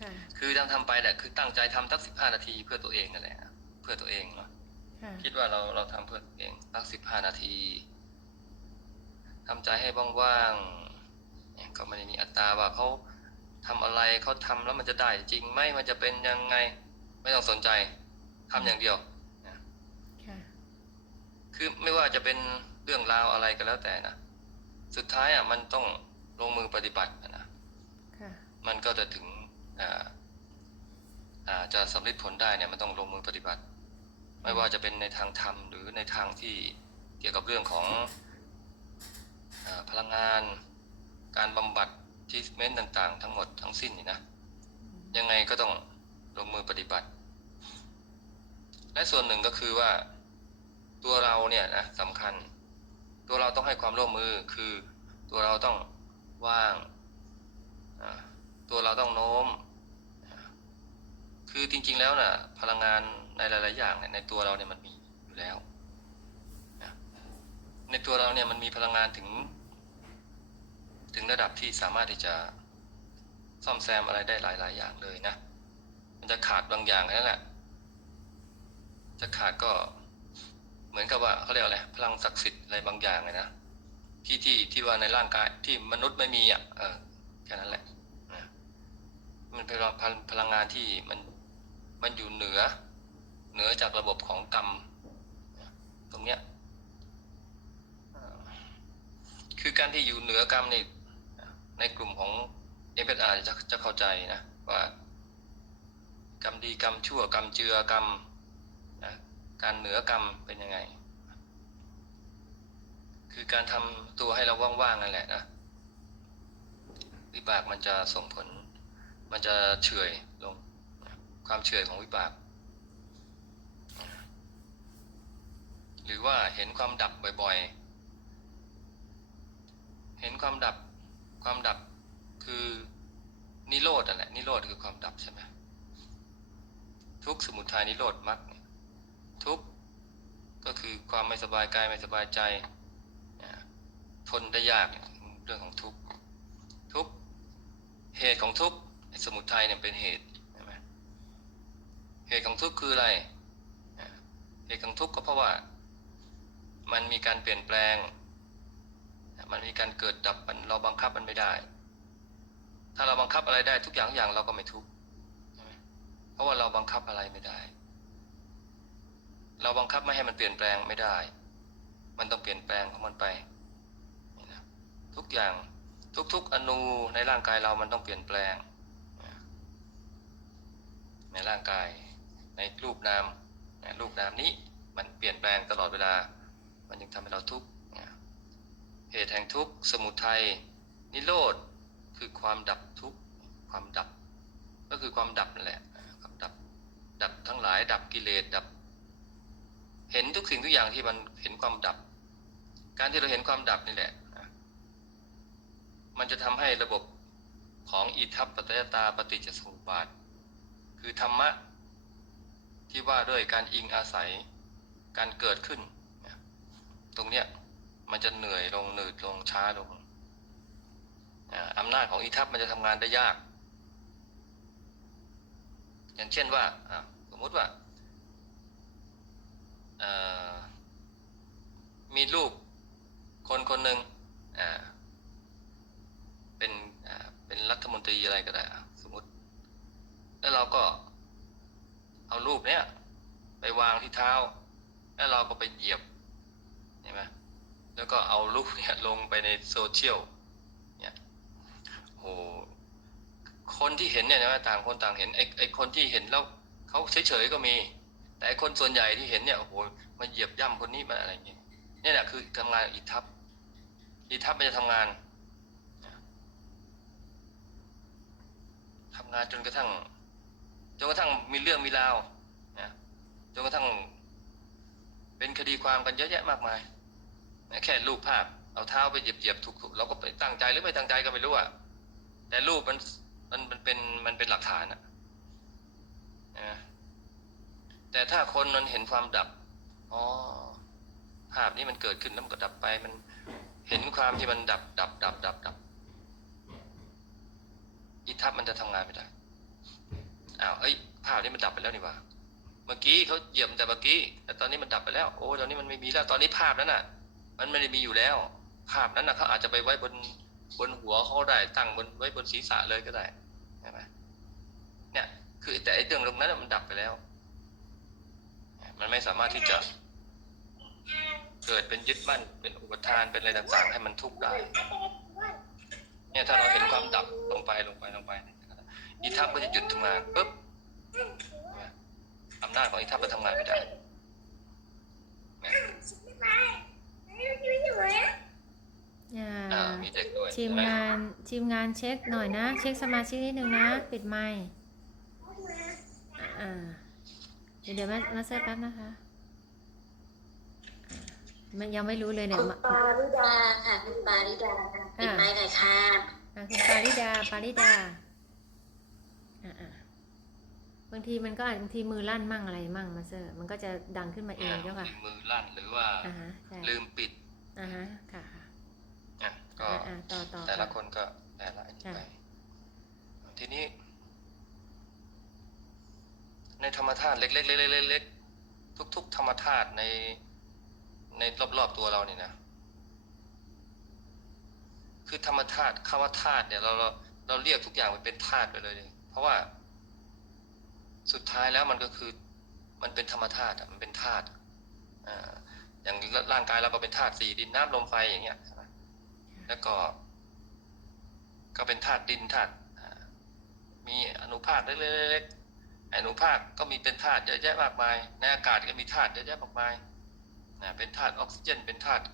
ค่ะคือทำทำไปแหละคือตั้งใจทำสักสิบห้านาทีเพื่อตัวเองนั่นแหละเพื่อตัวเองเนาะค่ะคิดว่าเราเราทำเพื่อตัวเองสักสิบห้านาทีทำใจให้ว่างๆเนี่ยก็ไม่ได้มีอัตราว่าเขาทำอะไรเขาทำแล้วมันจะได้จริงไหมมันจะเป็นยังไง ไม่ต้องสนใจทำอย่างเดียวค่ะคือไม่ว่าจะเป็นเรื่องราวอะไรก็แล้วแต่นะสุดท้ายอะมันต้องลงมือปฏิบัตินะค่ะมันก็จะถึงอ่าอ่า จะสำเร็จผลได้เนี่ยมันต้องลงมือปฏิบัติ ไม่ว่าจะเป็นในทางธรรมหรือในทางที่เกี่ยวกับเรื่องของอพลังงาน การบำบัดทิสเมนต์ต่าง ๆ ทั้งหมดทั้งสิ้นนี่นะยังไงก็ต้องลงมือปฏิบัติ และส่วนหนึ่งก็คือว่าตัวเราเนี่ยนะสำคัญ ตัวเราต้องให้ความร่วมมือคือตัวเราต้องว่าง ตัวเราต้องโน้ม คือจริงๆแล้วนะ่ะ พลังงานในหลาย ๆ อย่างเนี่ยในตัวเราเนี่ยมันมีอยู่แล้วนะในตัวเราเนี่ยมันมีพลังงานถึง ถึงระดับที่สามารถที่จะซ่อมแซมอะไรได้หลาย ๆ อย่างเลยนะ มันจะขาดบางอย่างแค่นั้นแหละ จะขาดก็เหมือนกับว่าเขาเรียกอะไรพลังศักดิ์สิทธิ์อะไรบางอย่างเลยนะที่ที่ที่ว่าในร่างกายที่มนุษย์ไม่มีอะเออแค่นั้นแหละมันเป็นพลังพลังงานที่มัน มันอยู่เหนือ เหนือจากระบบของกรรม ตรงเนี้ยคือการที่อยู่เหนือกรรมนี่ในกลุ่มของเอเจะจะเข้าใจนะว่ากรรมดีกรรมชั่วกรรมเจือกรรมนะการเหนือกรรมเป็นยังไง คือการทำตัวให้เราว่างๆนั่นแหละนะวิบากมันจะส่งผล มันจะเฉยลง ความเฉยของวิบาก หรือว่าเห็นความดับบ่อยๆ เห็นความดับ ความดับคือนิโรธนั่นแหละนิโรธคือความดับใช่ไหมทุกสมุทัยนิโรธมรรคทุกก็คือความไม่สบายกายไม่สบายใจทนได้ยากเนี่ยเรื่องของทุกทุกเหตุของทุกสมุทัยเนี่ยเป็นเหตุ เหตุของทุกข์คืออะไร เหตุของทุกข์ก็เพราะว่า มันมีการเปลี่ยนแปลง มันมีการเกิดดับมันเราบังคับมันไม่ได้ ถ้าเราบังคับอะไรได้ทุกอย่างทุกอย่างเราก็ไม่ทุกข์เพราะว่าเราบังคับอะไรไม่ได้ เราบังคับไม่ให้มันเปลี่ยนแปลงไม่ได้ มันต้องเปลี่ยนแปลงของมันไปนะทุกอย่างทุกๆอนูในร่างกายเรามันต้องเปลี่ยนแปลงในร่างกาย ในรูปนามรูปนามนี้มันเปลี่ยนแปลงตลอดเวลา มันยังทำให้เราทุกข์เหตุแห่งทุกข์สมุทัยนิโรธคือความดับทุกข์ความดับ ก็คือความดับนั่นแหละความดับดับทั้งหลาย ดับกิเลสดับ เห็นทุกสิ่งทุกอย่างที่มันเห็นความดับ การที่เราเห็นความดับนี่แหละ มันจะทำให้ระบบของอิทัปปัจจยตาปฏิจจสมุปบาท คือธรรมะ ที่ว่าด้วยการอิงอาศัยการเกิดขึ้น ตรงเนี้ยมันจะเหนื่อยลงหนืดลงช้าลงอำนาจของอิทัปมันจะทำงานได้ยาก อย่างเช่นว่าสมมติว่ามีลูกคนคนหนึ่งเป็นเป็นรัฐมนตรีอะไรก็ได้สมมติ แล้วเราก็ รูปเนี้ยไปวางที่เท้า แล้วเราก็ไปเหยียบเห็นไหมแล้วก็เอารูปเนี้ยลงไปในโซเชียลเนี่ยโหคนที่เห็นเนี่ยนะต่างคนต่างเห็นไอ้ไอ้คนที่เห็นแล้วเขาเฉยๆก็มี แต่ไอ้คนส่วนใหญ่ที่เห็นเนี่ยโอ้โหมาเหยียบย่ำคนนี้มาอะไรอย่างเงี้ยนี่แหละคือทำงานอิทัปอิทัปมันจะทำงานทำงานจนกระทั่งจนกระทั่งมีเรื่องมีราว จนกระทั่ง เป็นคดีความกันเยอะแยะมากมายแค่รูปภาพ เอาเท้าไปเหยียบๆถูกๆเราก็ไปตั้งใจหรือไม่ตั้งใจก็ไม่รู้อะแต่รูปมันมันมันเป็นมันเป็นหลักฐานอะนะแต่ถ้าคนมันเห็นความดับอ๋อภาพนี้มันเกิดขึ้นแล้วมันก็ดับไปมันเห็นความที่มันดับ ดับ ดับ ดับดับอิทัปมันจะทำงานไม่ได้อ้าวเอ้ยภาพนี้มันดับไปแล้วนี่ว่า เมื่อกี้เขาเหยียบแต่เมื่อกี้ แต่ตอนนี้มันดับไปแล้ว โอ้ตอนนี้มันไม่มีแล้ว ตอนนี้ภาพนั้นน่ะ มันไม่ได้มีอยู่แล้ว ภาพนั้นน่ะเขาอาจจะไปไว้บนบนหัวเขาได้ ตั้งบนไว้บนศีรษะเลยก็ได้ใช่ไหมเนี่ย คือแต่ไอ้เรื่องตรงนั้นมันดับไปแล้ว มันไม่สามารถที่จะเกิดเป็นยึดมั่น เป็นอุปทาน เป็นอะไรต่างๆ ให้มันทุกข์ได้ เนี่ยถ้าเราเห็นความดับลงไปลงไปลงไปอีทัพก็จะหยุดทำงานปุ๊บ อำนาจของอีทัพก็ทำงานไม่ได้เนี่ยอ่าอ่ามีเด็กด้วยทีมใช่ไหมงานทีมงานเช็คหน่อยนะ เช็คสมาชิกนิดนึงนะ ปิดไมค์อ่าเดี๋ยวเดี๋ยวมามาเซอร์แป๊บนะคะอ่ามันยังไม่รู้เลยเนี่ยคุณมาปาริดาค่ะคุณปาริดาค่ะปิดไม้หน่อยค่ะอะคุณปาริดาปาริดาอ่าอ่า บางทีมันก็อาจบางทีมือลั่นมั่งอะไรมั่งมาเซอร์ มันก็จะดังขึ้นมาเองเจ้าค่ะมือลั่นหรือว่าอ่าฮะใช่ลืมปิดอ่าฮะค่ะค่ะอะก็อ่าอ่าต่อต่อแต่ละค่ะคนก็แต่ละอันนี้ไปทีนี้ ในธรรมธาตุเล็กๆเล็กๆๆๆทุก ๆ ธรรมธาตุในในรอบๆตัวเราเนี่ยนะคือธรรมธาตุคำว่าธาตุเนี่ยเราเราเราเรียกทุกอย่างมันเป็นธาตุไปเลย เพราะว่า สุดท้ายแล้วมันก็คือมันเป็นธรรมธาตุมันเป็นธาตุอย่างร่างกายเราก็เป็นธาตุสี่ดินน้ำลมไฟอย่างเงี้ยแล้วก็ ก็เป็นธาตุดินธาตุมีอนุภาคเล็กๆอนุภาคก็มีเป็นธาตุเยอะแยะมากมายในอากาศก็มีธาตุเยอะแยะมากมายนะเป็นธาตุออกซิเจน เป็นธาตุ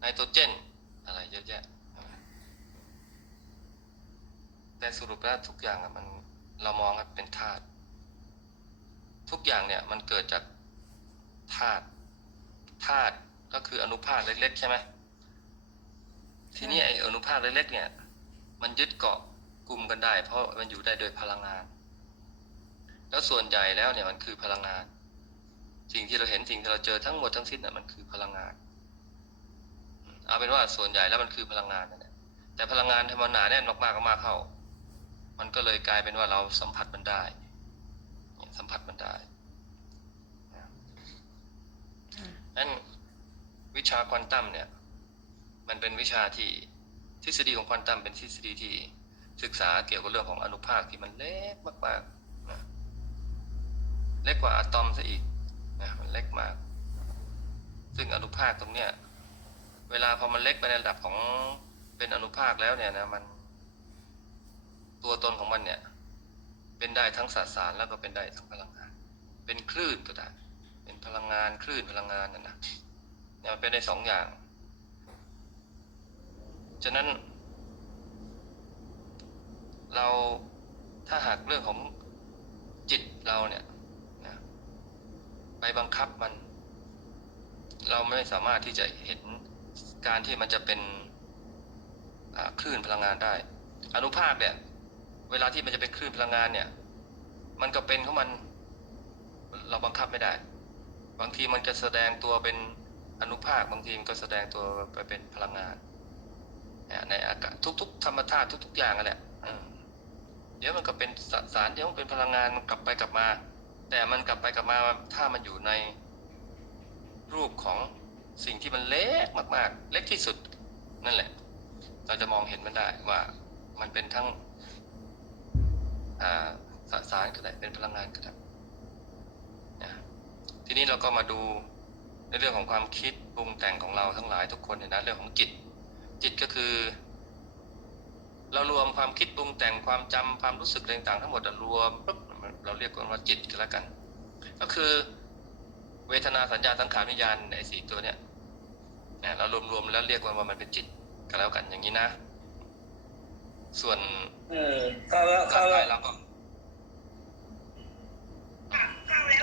ไนโตรเจน อะไรเยอะแยะแต่สรุปแล้วทุกอย่างมัน เรามองว่าเป็นธาตุทุกอย่างเนี่ยมันเกิดจากธาตุธาตุก็คืออนุภาคเล็กๆ ใช่ไหมทีนี้ไออนุภาคเล็กๆเนี่ย มันยึดเกาะกลุ่มกันได้ เพราะมันอยู่ได้โดยพลังงาน แล้วส่วนใหญ่แล้วเนี่ยมันคือพลังงาน สิ่งที่เราเห็นสิ่งที่เราเจอทั้งหมดทั้งสิ้นน่ะมันคือพลังงานเอาเป็นว่าส่วนใหญ่แล้วมันคือพลังงานนั่นแหละแต่พลังงานที่มันหนาแน่นมากๆมากเข้า มันก็เลยกลายเป็นว่าเราสัมผัสมันได้เนี่ยสัมผัสมันได้ค่ะนั้นวิชาควอนตัมเนี่ย มันเป็นวิชาที่ทฤษฎีของควอนตัมเป็นทฤษฎีที่ศึกษาเกี่ยวกับเรื่องของอนุภาคที่มันเล็กมากๆนะเล็กกว่าอะตอมซะอีกนะมันเล็กมาก ซึ่งอนุภาคตรงเนี้ย เวลาพอมันเล็กไปในระดับของเป็นอนุภาคแล้วเนี่ยนะมัน ตัวตนของมันเนี่ย เป็นได้ทั้งสสารแล้วก็เป็นได้ทั้งพลังงาน เป็นคลื่นก็ได้ เป็นพลังงานคลื่นพลังงานนั่นนะเนี่ยมันเป็นได้สองอย่าง ฉะนั้น เราถ้าหากเรื่องของจิตเราเนี่ยนะไปบังคับมัน เราไม่สามารถที่จะเห็นการที่มันจะเป็นคลื่นพลังงานได้ อนุภาคเนี่ย เวลาที่มันจะเป็นคลื่นพลังงานเนี่ย มันก็เป็นของมัน เราบังคับไม่ได้ บางทีมันจะแสดงตัวเป็นอนุภาค บางทีมันก็แสดงตัวไปเป็นพลังงานในอากาศทุก ๆ ธรรมธาตุทุก ๆ อย่างนั่นแหละเดี๋ยวมันก็เป็นสสารเดี๋ยวมันเป็นพลังงานมันกลับไปกลับมา แต่มันกลับไปกลับมาถ้ามันอยู่ในรูปของสิ่งที่มันเล็กมาก ๆ เล็กที่สุดนั่นแหละ เราจะมองเห็นมันได้ว่ามันเป็นทั้ง สสารก็ได้เป็นพลังงานก็ได้ทีนี้เราก็มาดูในเรื่องของความคิดปรุงแต่งของเราทั้งหลายทุกคนเนี่ยนะเรื่องของจิต จิตก็คือ เรารวมความคิดปรุงแต่งความจำความรู้สึกต่างๆ ทั้งหมดอะรวมปุ๊บเราเรียกกันว่าจิตก็แล้วกัน ก็คือเวทนาสัญญาสังขารวิญญาณในสี่ตัวเนี่ยเรารวมๆแล้วเรียกว่ามันเป็นจิตก็แล้วกันอย่างนี้นะ ส่วนอืมเข้าแล้วร่าเข้างแล้กายวเราก็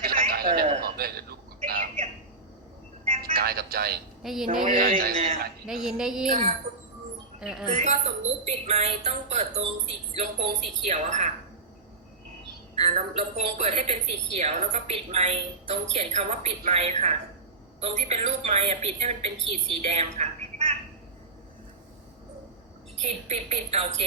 ที่ร่างกายเราเนี่ยประกอบด้วยรูปกับนามกายกับใจได้ยินได้ยิกายนใจคือใจได้ยินได้ยินเออเอคืออพ่อสมมุติปิดไม้ต้องเปิดตรงสีลำโพงสีเขียวอะค่ะ อ่าลำลำโพงเปิดให้เป็นสีเขียว แล้วก็ปิดไม้ตรงเขียนคำว่าปิดไม้ค่ะ ตรงที่เป็นรูปไม้อะปิดให้มันเป็นขีดสีแดงค่ะขี ดปิดปิดเอาโอเค